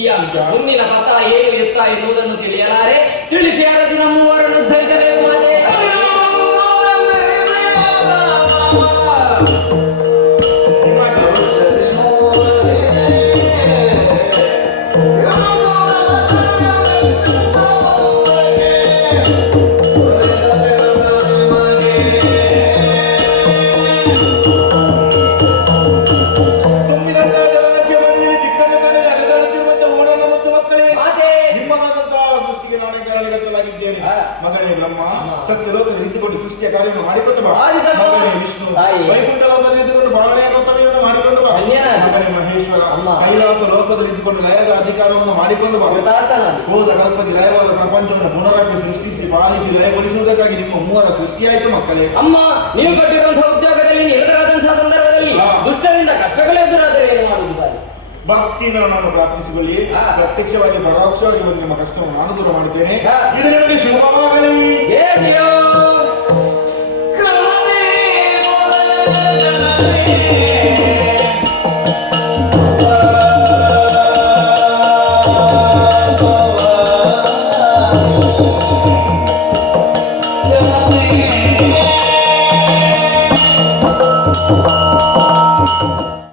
ಇದೆಯಾ? ಮುಂದಿನ ಪಥ ಏನು ಎತ್ತ ಎನ್ನುವುದನ್ನು ತಿಳಿಯಲಾರೆ. ತಿಳಿಸಿ ಅರಸಿನ ಮೂವರನ್ನು ಉದ್ಧರಿಸಬೇಕು. ಮಾತೆ ಮಗನೇ ಬ್ರಹ್ಮ ಸತ್ಯ ಲೋಕದಲ್ಲಿ ಇದ್ದುಕೊಂಡು ಸೃಷ್ಟಿಯ ಕಾರ್ಯವನ್ನು ಮಾಡಿಕೊಂಡು ಬಾ. ಮಗನೇ ವಿಷ್ಣು ವೈಕುಂಠ ಲೋಕದಲ್ಲಿ ಇದ್ದುಕೊಂಡು ಬಾಳೆಯ ಕರ್ತವ್ಯವನ್ನು ಮಾಡಿಕೊಂಡು ಬಾ. ಮಗನೇ ಮಹೇಶ್ವರ ಕೈಲಾಸ ಲೋಕದಲ್ಲಿ ಇದ್ದುಕೊಂಡು ಲಯದ ಅಧಿಕಾರವನ್ನು ಮಾಡಿಕೊಂಡು ಬಾ. ಹೋದ ಕಲ್ಪಕ್ಕೆ ಲಯವಾದ ಪ್ರಪಂಚವನ್ನು ಪುನರಾಗಿ ಸೃಷ್ಟಿಸಿ ಪಾಲಿಸಿ ಲಯಗೊಳಿಸುವುದಕ್ಕಾಗಿ ನಿಮ್ಮ ಮೂವರ ಸೃಷ್ಟಿಯಾಯಿತು ಮಕ್ಕಳೇ. ಅಮ್ಮ, ನೀವು ಕೊಟ್ಟಿರುವಂತಹ ಉದ್ಯೋಗದಲ್ಲಿ ನಿರತರಾದಂತಹ ಸಂದರ್ಭದಲ್ಲಿ ದುಷ್ಟರಿಂದ ಕಷ್ಟಗಳೇ ಎದುರಾದರೆ ಏನು ಮಾಡುವುದು? ಭಕ್ತಿನ ನಾನು ಪ್ರಾರ್ಥಿಸಿಕೊಳ್ಳಿ. ಪ್ರತ್ಯಕ್ಷವಾಗಿ ಪರೋಕ್ಷವಾಗಿ ಬಂದು ನಿಮ್ಮ ಕಷ್ಟವನ್ನು ನಾನು ದೂರ ಮಾಡುತ್ತೇನೆ. ಇದು ನಿಮಗೆ ಶುಭವಾಗಲಿ.